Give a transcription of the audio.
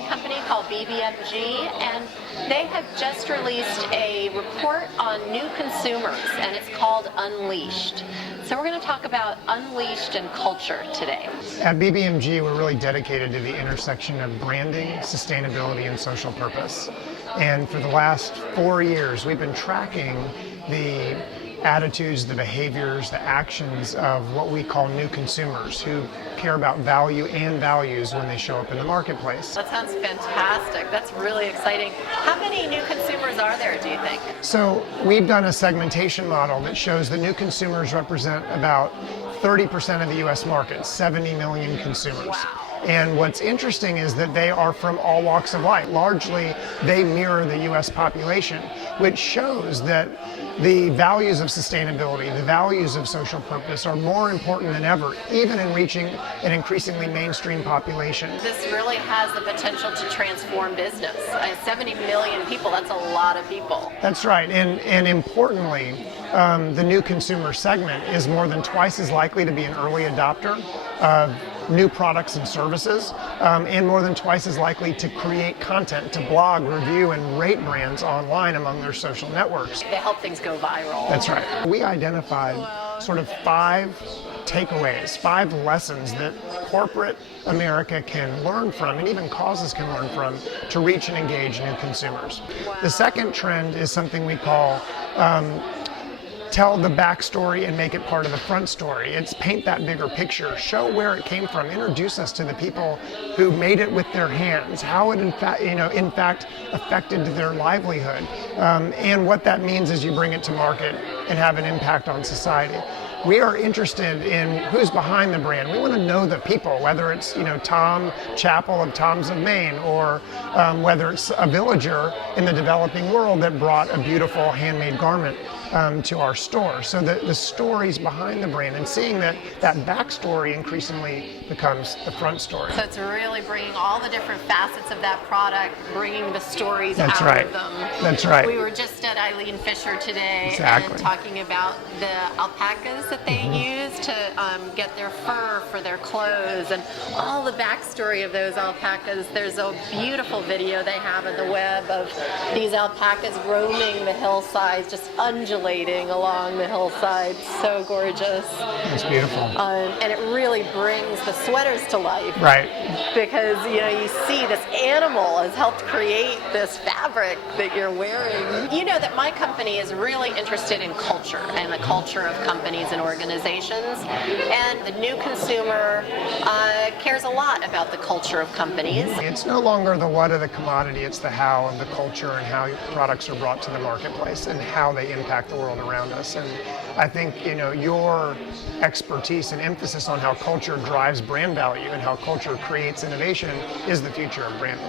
branding company called BBMG, and they have just released a report on new consumers, and it's called Unleashed. So we're going to talk about Unleashed and culture today. At BBMG, we're really dedicated to the intersection of branding, sustainability, and social purpose. And for the last 4 years, we've been tracking the attitudes, the behaviors, the actions of what we call new consumers who care about value and values when they show up in the marketplace. That sounds fantastic. That's really exciting. How many new consumers are there, do you think? So we've done a segmentation model that shows that new consumers represent about 30% of the US market, 70 million consumers. Wow. And what's interesting is that they are from all walks of life. Largely, they mirror the US population, which shows that the values of sustainability, the values of social purpose are more important than ever, even in reaching an increasingly mainstream population. This really has the potential to transform business. 70 million people, that's a lot of people. That's right, and importantly, the new consumer segment is more than twice as likely to be an early adopter of new products and services, and more than twice as likely to create content, to blog, review, and rate brands online among their social networks. They help things go viral. That's right. We identified sort of 5 takeaways, 5 lessons that corporate America can learn from, and even causes can learn from, to reach and engage new consumers. Wow. The second trend is something we call tell the backstory and make it part of the front story. It's paint that bigger picture, show where it came from, introduce us to the people who made it with their hands, how it in fact affected their livelihood, and what that means as you bring it to market and have an impact on society. We are interested in who's behind the brand. We want to know the people, whether it's Tom Chappell of Tom's of Maine, or whether it's a villager in the developing world that brought a beautiful handmade garment to our store. So the stories behind the brand, and seeing that backstory increasingly becomes the front story. So it's really bringing all the different facets of that product, bringing the stories out of them. That's right. We were just at Eileen Fisher today Exactly. and talking about the alpacas that they use to get their fur for their clothes, and all the backstory of those alpacas. There's a beautiful video they have on the web of these alpacas roaming the hillsides, just undulating along the hillside. So gorgeous. It's beautiful. And it really brings the sweaters to life. Right. Because you see this animal has helped create this fabric that you're wearing. You know that my company is really interested in culture and the culture of companies and organizations. And the new consumer cares a lot about the culture of companies. It's no longer the what of the commodity, it's the how of the culture, and how products are brought to the marketplace and how they impact the world around us. And I think your expertise and emphasis on how culture drives brand value and how culture creates innovation is the future of branding.